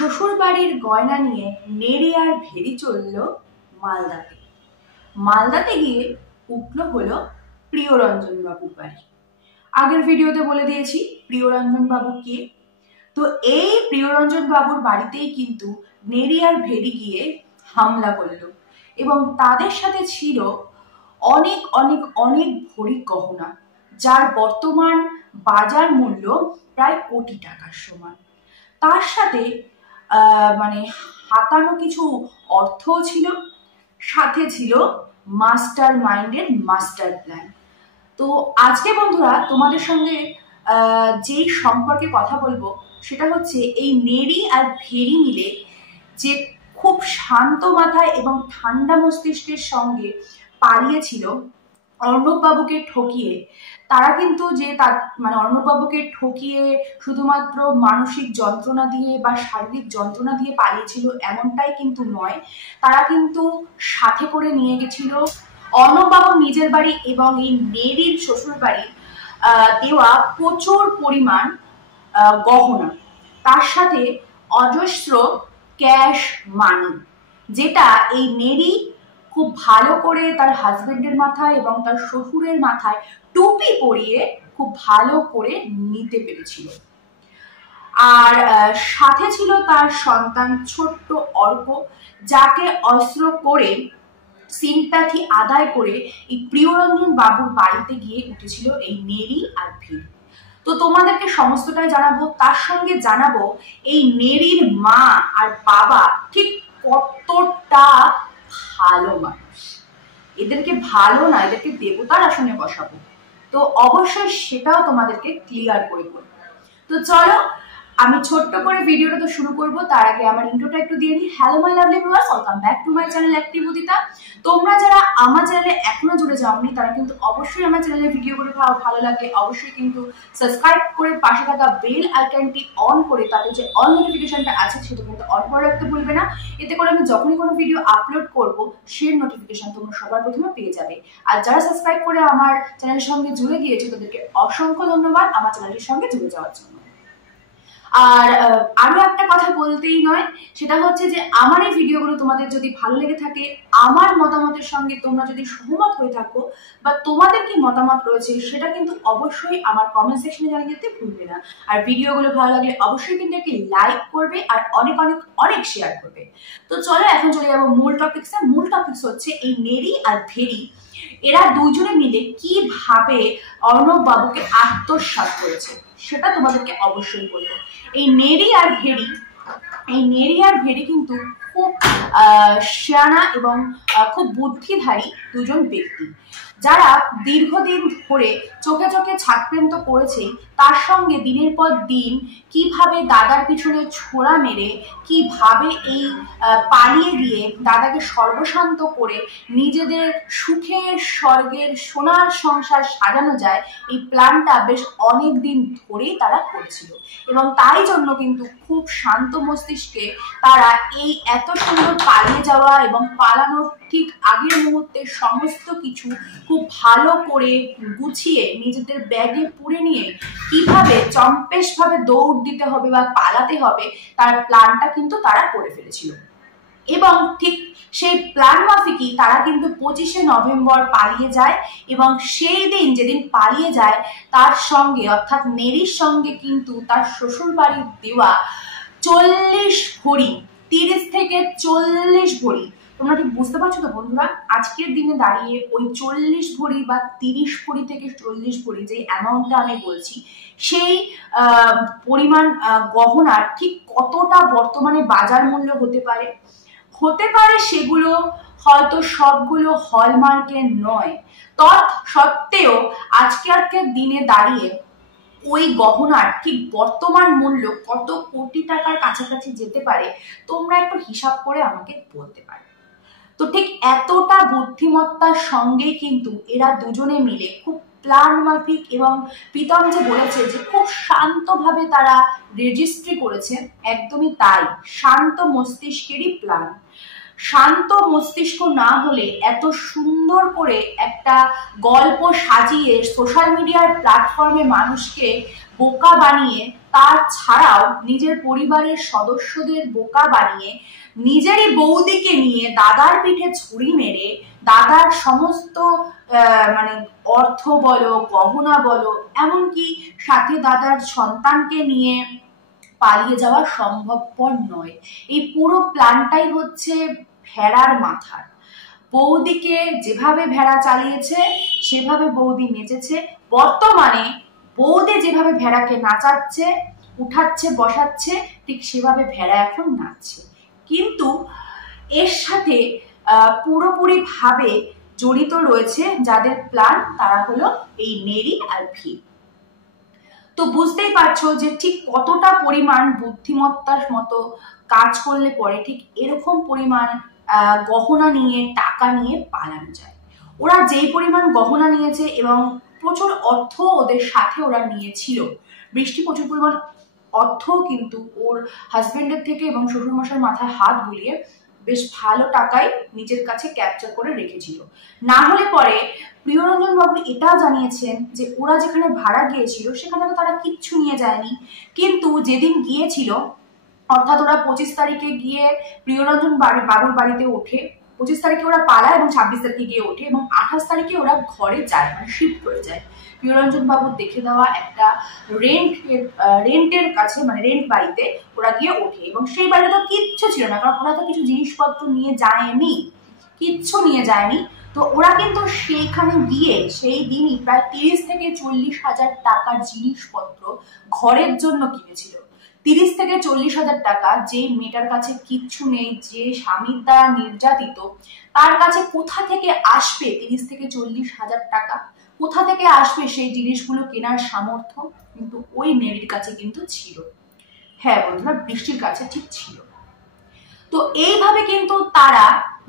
শ্বশুর বাড়ির গয়না নিয়ে নেড়ে আর ভেরি চলল মালদাতে। মালদাতে গিয়ে উঠলো হলো প্রিয়রঞ্জন বাবুর বাড়ি। আগের ভিডিওতে বলে দিয়েছি প্রিয়রঞ্জন বাবু কে। তো এই প্রিয়রঞ্জন বাবুর বাড়িতেই কিন্তু নেড়ি আর ভেরি গিয়ে হামলা করলো এবং তাদের সাথে ছিল অনেক অনেক অনেক ভরি গহনা, যার বর্তমান বাজার মূল্য প্রায় কোটি টাকার সমান। তার সাথে হাতানো কিছু অর্থও ছিল, সাথে ছিল মাস্টার মাইন্ডের মাস্টার প্ল্যান। তো আজকে বন্ধুরা তোমাদের সঙ্গে যেই সম্পর্কে কথা বলবো সেটা হচ্ছে এই নেড়ি আর ভেরি মিলে যে খুব শান্ত মাথায় এবং ঠান্ডা মস্তিষ্কের সঙ্গে পালিয়েছিল অর্ণববাবুকে ঠকিয়ে। তারা কিন্তু যে অর্ণববাবুকে ঠকিয়ে শুধুমাত্র মানসিক যন্ত্রণা দিয়ে বা শারীরিক যন্ত্রণা দিয়ে পালিয়েছিল এমনটাই কিন্তু নয়। তারা কিন্তু সাথে করে নিয়ে গেছিল অর্ণববাবুর নিজের বাড়ি এবং এই নেড়ির শ্বশুর বাড়ি দেওয়া প্রচুর পরিমাণ গহনা, তার সাথে অজস্র ক্যাশ মানি, যেটা এই নেড়ি খুব ভালো করে তার হাজবেন্ডের মাথায় এবং তার শ্বশুরের মাথায় টুপি পরিয়ে খুব ভালো করে নিতে পেরেছিল। আর সাথে ছিল তার সন্তান ছোট্ট অর্ক, যাকে অস্ত্র করে সিম্প্যাথি আদায় করে এই প্রিয়রঞ্জন বাবুর বাড়িতে গিয়ে উঠেছিল এই নেড়ি আর ভেরি। তো তোমাদেরকে সমস্তটাই জানাবো, তার সঙ্গে জানাবো এই নেড়ির মা আর বাবা ঠিক কতটা ভালো মানুষ। এদেরকে ভালো না, এদেরকে দেবতার আসনে বসাবো। তো অবশ্যই সেটাও তোমাদেরকে ক্লিয়ার করে বলবো। তো চলো আমি ছোট্ট করে ভিডিওটা তো শুরু করব, তার আগে আমার ইন্ট্রোটা একটু দিয়ে নিই। Hello my lovely viewers, welcome back to my channel active Udita. তোমরা যারা আমার চ্যানেলে এখনো জুড়ে যাওনি তারা কিন্তু অবশ্যই আমার চ্যানেলের ভিডিওগুলো ভালো লাগলে অবশ্যই কিন্তু সাবস্ক্রাইব করে পাশে থাকা বেল আইকনটি অন করে তাতে যে অল নোটিফিকেশনটা আছে সেটা কিন্তু অন করে রাখতে ভুলবে না। এতে করে আমি যখনই কোনো ভিডিও আপলোড করব সেই নোটিফিকেশন তোমরা সবার প্রথমে পেয়ে যাবে। আর যারা সাবস্ক্রাইব করে আমার চ্যানেলের সঙ্গে জুড়ে গিয়েছে তাদেরকে অসংখ্য ধন্যবাদ আমার চ্যানেলটির সঙ্গে জুড়ে যাওয়ার জন্য। আর আরো একটা কথা বলতেই নয়, সেটা হচ্ছে যে আমার এই ভিডিওগুলো তোমাদের যদি ভালো লেগে থাকে, আমার মতামতের সঙ্গে তোমরা যদি সহমত হয়ে থাকো বা তোমাদের কি মতামত রয়েছে সেটা কিন্তু অবশ্যই আমার কমেন্ট সেকশনে জানিয়ে দিতে ভুলবে না। আর ভিডিওগুলো ভালো লাগলে অবশ্যই কিন্তু একটি লাইক করবে আর অনেক অনেক অনেক শেয়ার করবে। তো চলো এখন চলে যাবো মূল টপিকসে। মূল টপিকস হচ্ছে এই নেড়ি আর ভেরি, এরা দুজনে মিলে কিভাবে অর্ণব বাবুকে আত্মসাৎ করেছে সেটা তোমাদেরকে অবশ্যই বলবো। এই নেড়ি আর ভেরি কিন্তু খুব শিয়ানা এবং খুব বুদ্ধিধারী দুজন ব্যক্তি, যারা দীর্ঘদিন ধরে চোখে চোখে ছাত্রপ্রেম তো করেছেই, তার সঙ্গে দিনের পর দিন কিভাবে দাদার পিছনে ছোড়া মেরে কিভাবে এই পালিয়ে গিয়ে দাদাকে সর্বশান্ত করে নিজেদের সুখের স্বর্গের সোনার সংসার সাজানো যায়, এই প্ল্যানটা বেশ অনেক দিন ধরেই তারা করেছিল। এবং তাই জন্য কিন্তু খুব শান্ত মস্তিষ্কে তারা এই এত সুন্দর পালিয়ে যাওয়া এবং পালানোর ঠিক আগের মুহূর্তে সমস্ত কিছু খুব ভালো করে গুছিয়ে নিজেদের ব্যাগে পুরে নিয়ে কিভাবে চম্পেশ ভাবে দৌড় দিতে হবে বা পালাতে হবে তার প্ল্যানটা কিন্তু তারা করে ফেলেছিল। এবং ঠিক সেই প্ল্যান মাফিকই তারা কিন্তু 25শে নভেম্বর পালিয়ে যায় এবং সেই দিন যেদিন পালিয়ে যায় তার সঙ্গে অর্থাৎ নেড়ির সঙ্গে কিন্তু তার শ্বশুর বাড়ির দেওয়া 40 ভরি, 30 থেকে 40 ভরি, তোমরা ঠিক বুঝতে পারছো তো বন্ধুরা, আজকের দিনে দাঁড়িয়ে ওই 40 ভরি বা 30 ভরি থেকে 40 ভরি যে অ্যামাউন্টটা আমি বলছি, সেই পরিমাণ গহনার ঠিক কতটা বর্তমানে বাজার মূল্য হতে পারে সেগুলো হয়তো সবগুলো হলমার্কের নয়। তৎসত্ত্বেও আজকের দিনে দাঁড়িয়ে ওই গহনার ঠিক বর্তমান মূল্য কত কোটি টাকার কাছাকাছি যেতে পারে তোমরা একটু হিসাব করে আমাকে বলতে পারো। তো ঠিক এতটা বুদ্ধিমত্তার সঙ্গে কিন্তু এরা দুজনে মিলে খুব প্ল্যান মাফিক এবং প্রীতম যে বলেছে যে খুব শান্তভাবে তারা রেজিস্ট্রি করেছে, একদমই তাই, শান্ত মস্তিষ্কেরই প্ল্যান। শান্ত মস্তিষ্ক না হলে এত সুন্দর করে একটা গল্প সাজিয়ে সোশ্যাল মিডিয়ার প্ল্যাটফর্মে মানুষকে বোকা বানিয়ে, তার ছাড়াও নিজের পরিবারের সদস্যদের বোকা বানিয়ে, নিজেরই বৌদিকে নিয়ে দাদার পিঠে ছুরি মেরে দাদার সমস্ত মানে অর্থ বলো, গহনা বলো, এমনকি সাথে দাদার সন্তানকে নিয়ে পালিয়ে যাওয়া সম্ভবপর নয়। এই পুরো প্ল্যানটাই হচ্ছে ভেড়ার মাথার। বৌদিকে যেভাবে ভেড়া চালিয়েছে সেভাবে বৌদি নেচেছে। বর্তমানে বৌদি যেভাবে ভেড়াকে নাচাচ্ছে, উঠাচ্ছে, বসাচ্ছে, ঠিক সেভাবে ভেড়া এখন নাচছে। কিন্তু এর সাথে পুরোপুরি ভাবে জড়িত রয়েছে যাদের প্ল্যান, তারা হলো এই নেরি আর ভি। তো বুঝতেই পারছো যে ঠিক কতটা পরিমাণ বুদ্ধিমত্তার মতো কাজ করলে পরে ঠিক এরকম পরিমাণ গহনা নিয়ে, টাকা নিয়ে পালানো যায়। ওরা যেই পরিমাণ গহনা নিয়েছে এবং প্রচুর অর্থ ওদের সাথে ওরা নিয়েছিল, বৃষ্টি প্রচুর পরিমাণ অর্থ কিন্তু ওর হাজবেন্ডের থেকে এবং শ্বশুরমশাইয়ের মাথায় হাত বুলিয়ে বেশ ভালো টাকায় নিজের কাছে ক্যাপচার করে রেখেছিল। না হলে পরে প্রিয়রঞ্জন বাবু এটাও জানিয়েছেন যে ওরা যেখানে ভাড়া গিয়েছিল সেখানে তো তারা কিচ্ছু নিয়ে যায়নি, কিন্তু যেদিন গিয়েছিল অর্থাৎ ওরা 25 তারিখে গিয়ে প্রিয়রঞ্জন বাবুর বাড়িতে ওঠে, 25 তারিখে ওরা পালায় এবং 26 তারিখে গিয়ে ওঠে এবং 28 তারিখে ওরা ঘরে যায়, মানে শিফট হয়ে যায় প্রিয়রঞ্জন বাবুর দেখে দেওয়া একটা রেন্টের কাছে, মানে রেন্ট বাড়িতে ওরা গিয়ে ওঠে। এবং সেই বাড়িতে তো কিচ্ছু ছিল না, কারণ ওরা তো কিছু জিনিসপত্র নিয়ে যায়নি, কিচ্ছু নিয়ে যায়নি। তো ওরা কিন্তু সেইখানে গিয়ে সেই দিনই প্রায় 30 থেকে 40,000 টাকার জিনিসপত্র ঘরের জন্য কিনেছিল। 30 থেকে 40,000 টাকা, যে মেয়েটার কাছে কিচ্ছু নেই, যে স্বামীর দ্বারা নির্যাতিত, তার কাছে কোথা থেকে আসবে 30 থেকে 40,000 টাকা? কোথা থেকে আসবে সেই জিনিসগুলো কেনার সামর্থ্য? কিন্তু ওই মেয়ের কাছে কিন্তু ছিল। হ্যাঁ বন্ধুরা, বৃষ্টির কাছে ঠিক ছিল। তো এইভাবে কিন্তু তারা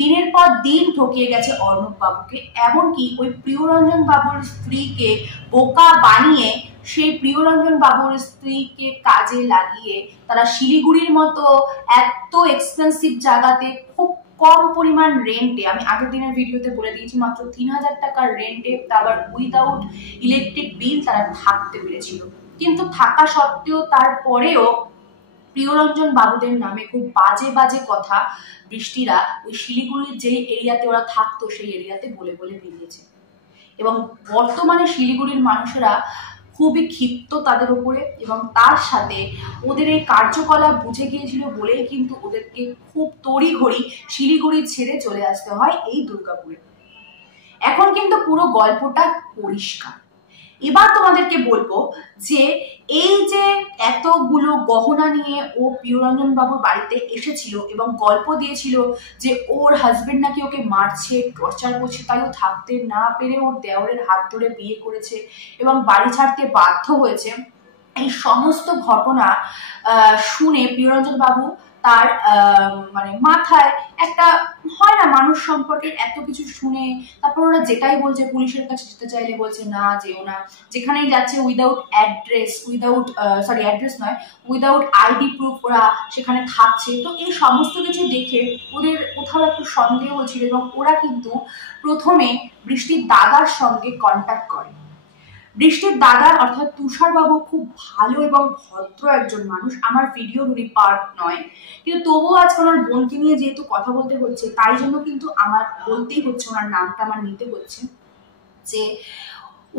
দিনের পর দিন ঠকিয়ে গেছে অর্ণব বাবুকে। এমনকি ওই প্রিয়রঞ্জন বাবুর স্ত্রীকে বোকা বানিয়ে সেই প্রিয়রঞ্জন বাবুর স্ত্রীকে কাজে লাগিয়ে তারা শিলিগুড়ির মতো এত এক্সপেন্সিভ জায়গাতে খুব কম পরিমাণ রেন্টে, আমি আগের দিনের ভিডিওতে বলে দিয়েছি, মাত্র 3,000 টাকার রেন্টে, আবার উইদাউট ইলেকট্রিক বিল তারা থাকতে পেরেছিল। কিন্তু থাকা সত্ত্বেও তারপরেও প্রিয়রঞ্জন বাবুদের নামে খুব বাজে বাজে কথা বৃষ্টিরা ওই শিলিগুড়ির যে এরিয়াতে ওরা থাকতো সেই এরিয়াতে বলে বলে বেরিয়েছে। এবং বর্তমানে শিলিগুড়ির মানুষেরা খুবই ক্ষিপ্ত তাদের উপরে, এবং তার সাথে ওদের এই কার্যকলাপ বুঝে গিয়েছিল বলেই কিন্তু ওদেরকে খুব তড়িঘড়ি শিলিগুড়ি ছেড়ে চলে আসতে হয় এই দুর্গাপুরে। এখন কিন্তু পুরো গল্পটা পরিষ্কার। এবার তোমাদেরকে বলবো যে এই যে এতগুলো গহনা নিয়ে ও প্রিয়রঞ্জন বাবুর বাড়িতে এসেছিল এবং গল্প দিয়েছিল যে ওর হাজবেন্ড নাকি ওকে মারছে, টর্চার করছে, তাই ও থাকতে না পেরে ওর দেওরের হাত ধরে বিয়ে করেছে এবং বাড়ি ছাড়তে বাধ্য হয়েছে, এই সমস্ত ঘটনা শুনে প্রিয়রঞ্জন বাবু তার মানে মাথায় একটা হয় না, মানুষ সম্পর্কে এত কিছু শুনে তারপর ওরা যেটাই বলছে, পুলিশের কাছে যেতে চাইলে বলছে না যেও না, যেখানেই যাচ্ছে উইদাউট অ্যাড্রেস, অ্যাড্রেস নয়, উইদাউট আইডি প্রুফ ওরা সেখানে থাকছে। তো এই সমস্ত কিছু দেখে ওদের কোথাও একটু সন্দেহ হয়েছিল এবং ওরা কিন্তু প্রথমে বৃষ্টির দাদার সঙ্গে কন্ট্যাক্ট করে। বৃষ্টির দাদা অর্থাৎ তুষারবাবু খুব ভালো এবং ভদ্র একজন মানুষ, আমার ভিডিওর উনি পার্ট নয়, কিন্তু তবুও আজকে ওনার বোনকে নিয়ে যেহেতু কথা বলতে হচ্ছে তাই জন্য কিন্তু আমার বলতেই হচ্ছে, ওনার নামটা আমার নিতে হচ্ছে, যে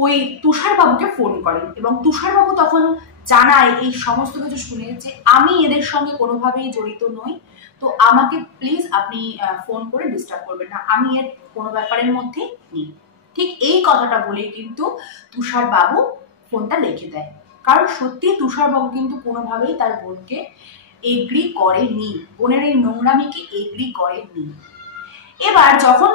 ওই তুষারবাবুকে ফোন করেন এবং তুষারবাবু তখন জানায় এই সমস্ত কিছু শুনে যে আমি এদের সঙ্গে কোনোভাবেই জড়িত নই, তো আমাকে প্লিজ আপনি ফোন করে ডিস্টার্ব করবেন না, আমি এর কোনো ব্যাপারের মধ্যে নেই। ঠিক এই কথাটা বলে কিন্তু তুষারবাবু ফোনটা রেখে দেয়, কারণ সত্যি তুষারবাবু কিন্তু কোনোভাবেই তার বোনকে এগ্রি করেনি, বোনের এই নোংরামিকে এগ্রি করেনি। এবার যখন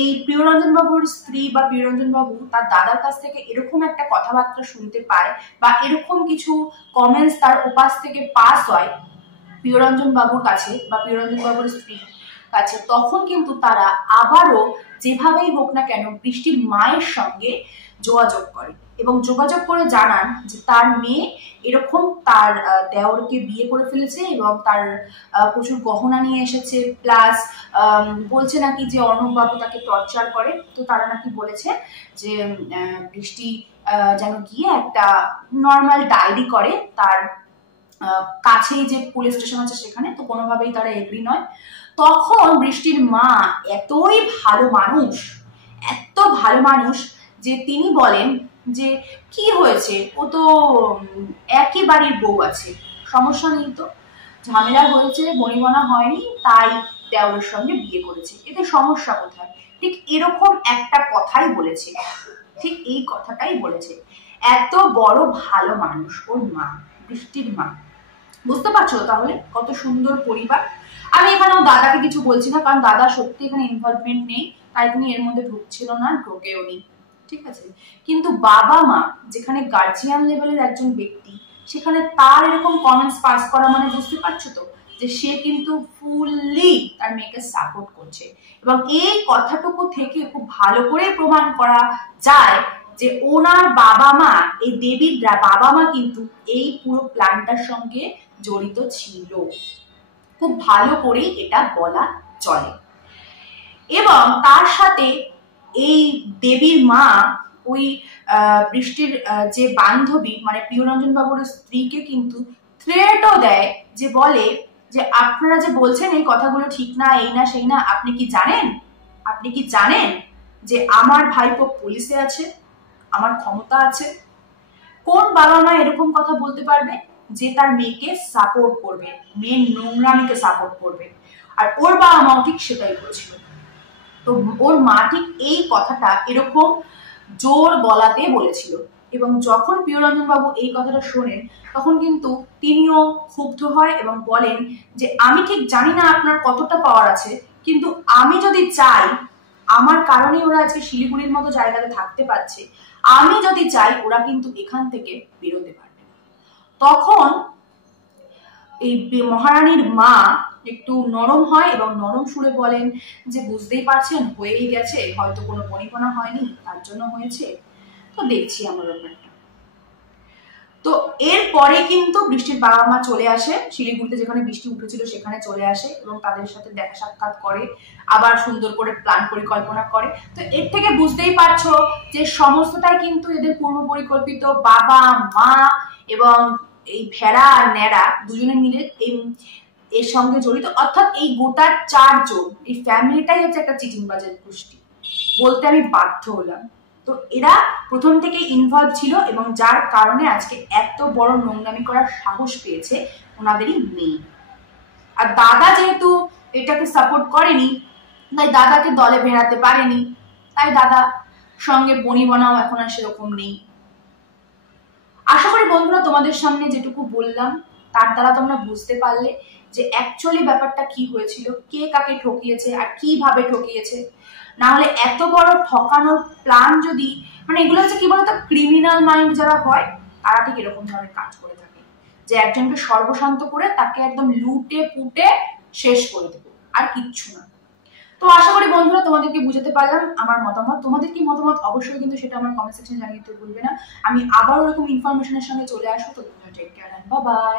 এই প্রিয়রঞ্জন বাবুর স্ত্রী বা প্রিয়রঞ্জন বাবু তার দাদার কাছ থেকে এরকম একটা কথাবার্তা শুনতে পায় বা এরকম কিছু কমেন্টস তার ওপাশ থেকে পাস হয় প্রিয়রঞ্জন বাবুর কাছে বা প্রিয়রঞ্জন বাবুর স্ত্রীর কাছে, তখন কিন্তু তারা আবারও যেভাবেই হোক না কেন বৃষ্টির মায়ের সঙ্গে যোগাযোগ করে এবং যোগাযোগ করে জানান যে তার মেয়ে এরকম তার দেওরকে বিয়ে করে ফেলেছে এবং তার প্রচুর গহনা নিয়ে এসেছে, প্লাস বলছে নাকি যে অর্ণববাবু তাকে টর্চার করে। তো তারা নাকি বলেছে যে বৃষ্টি যেন গিয়ে একটা নর্মাল ডায়েরি করে তার কাছেই যে পুলিশ স্টেশন আছে সেখানে। তো কোনোভাবেই তারা এগ্রি নয়। তখন বৃষ্টির মা এতই ভালো মানুষ, এত ভালো মানুষ যে তিনি বলেন যে কি হয়েছে, ও তো একই বাড়ির বউ আছে, সমস্যা নেই, তো ঝামেলা হয়েছে, বনিবনা হয়নি, তাই দেওরের সঙ্গে বিয়ে করেছে, এতে সমস্যা কোথায়? ঠিক এরকম একটা কথাই বলেছে, ঠিক এই কথাটাই বলেছে। এত বড় ভালো মানুষ ওর মা, বৃষ্টির মা। বুঝতে পারছো তাহলে কত সুন্দর পরিবার। আমি এখানে দাদাকে কিছু বলছি না, কারণ দাদা সত্যি এখানে ইনভলভমেন্ট নেই, তাই তিনি এর মধ্যে ঢুকছিল না, ঢোকেও নি, ঠিক আছে। কিন্তু বাবা মা যেখানে গার্জিয়ান লেভেলের একজন ব্যক্তি, সেখানে তার এরকম কমেন্টস পাস করা মানে বুঝতে পারছো তো যে সে কিন্তু ফুললি তার মেয়েকে সাপোর্ট করছে। এবং এই কথাটুকু থেকে খুব ভালো করে প্রমাণ করা যায় যে ওনার বাবা মা, এই দেবীর বাবা মা কিন্তু এই পুরো প্ল্যানটার সঙ্গে জড়িত ছিল, খুব ভালো করে এটা বলা চলে। এবং তার সাথে এই দেবীর মা ওই বৃষ্টির যে বান্ধবী মানে প্রিয়রঞ্জন বাবুর স্ত্রীকে কিন্তু থ্রেটও দেয়, যে বলে যে আপনারা যে বলছেন এই কথাগুলো ঠিক না, এই না সেই না, আপনি কি জানেন, আপনি কি জানেন যে আমার ভাইপো পুলিশে আছে, আমার ক্ষমতা আছে? কোন বাবা মা এরকম কথা বলতে পারবে যে তার মেয়েকে সাপোর্ট করবে, মেয়ের নোংরামিকে সাপোর্ট করবে? আর ওর বাবা মাও ঠিক সেটাই করেছিল। তো ওর মা ঠিক এই কথাটা এরকম জোর গলাতে বলেছিল। এবং যখন প্রিয়রঞ্জন বাবু এই কথাটা শোনেন, তখন কিন্তু তিনিও ক্ষুব্ধ হয় এবং বলেন যে আমি ঠিক জানি না আপনার কতটা পাওয়ার আছে, কিন্তু আমি যদি চাই, আমার কারণে ওরা আজকে শিলিগুড়ির মতো জায়গাতে থাকতে পারছে, আমি যদি চাই ওরা কিন্তু এখান থেকে বেরোতে পারবে। তখন এই মহারানীর মা একটু নরম হয় এবং নরম সুরে বলেন যে বুঝতেই পারছেন হয়েই গেছে, হয়তো কোনো পরিকল্পনা হয়নি, তার জন্য হয়েছে, তো দেখছি আমরা ব্যাপারটা। তো এরপরে কিন্তু বৃষ্টির বাবা মা চলে আসে শিলিগুড়িতে, যেখানে বৃষ্টি উঠেছিল সেখানে চলে আসে এবং তাদের সাথে দেখা সাক্ষাৎ করে, আবার সুন্দর করে প্ল্যান পরিকল্পনা করে। তো এর থেকে বুঝতেই পারছো যে সমস্তটাই কিন্তু এদের পূর্ব পরিকল্পিত। বাবা মা এবং এই ভেড়া আর ন্যাড়া দুজনে মিলে এর সঙ্গে জড়িত, অর্থাৎ এই গোটা 4 জন, এই ফ্যামিলিটাই হচ্ছে একটা চিটিংবাজের গোষ্ঠী, বলতে আমি বাধ্য হলাম। তো এরা প্রথম থেকে ইনভলভ ছিল এবং যার কারণে আজকে এত বড় নোংরামি করার সাহস পেয়েছে ওনাদেরই মেয়ে। আর দাদা যেহেতু এটাকে সাপোর্ট করেনি, তাই দাদাকে দলে ভেড়াতে পারেনি, তাই দাদা সঙ্গে বনিবনাও এখন আর সেরকম নেই। আশা করি বন্ধুরা তোমাদের সামনে যেটুকু বললাম তার দ্বারা তোমরা বুঝতে পারলে যে অ্যাকচুয়ালি ব্যাপারটা কি হয়েছিল, কে কাকে ঠকিয়েছে আর কিভাবে ঠকিয়েছে। না হলে এত বড় ঠকানোর প্ল্যান যদি, মানে এগুলো হচ্ছে কি বলতো, ক্রিমিনাল মাইন্ড যারা হয় তারা ঠিক এরকম ধরনের কাজ করে থাকে, যে একজনকে সর্বশান্ত করে তাকে একদম লুটে পুটে শেষ করে দেবো, আর কিচ্ছু না। তো আশা করি বন্ধুরা তোমাদেরকে বুঝাতে পারলাম আমার মতামত। তোমাদের কি মতামত অবশ্যই কিন্তু সেটা আমার কমেন্ট সেকশনে জানিয়ে দিতে ভুলবে না। আমি আবার ওরকম ইনফরমেশনের সঙ্গে চলে আসবো। তো টেক কেয়ার, বাই বাই।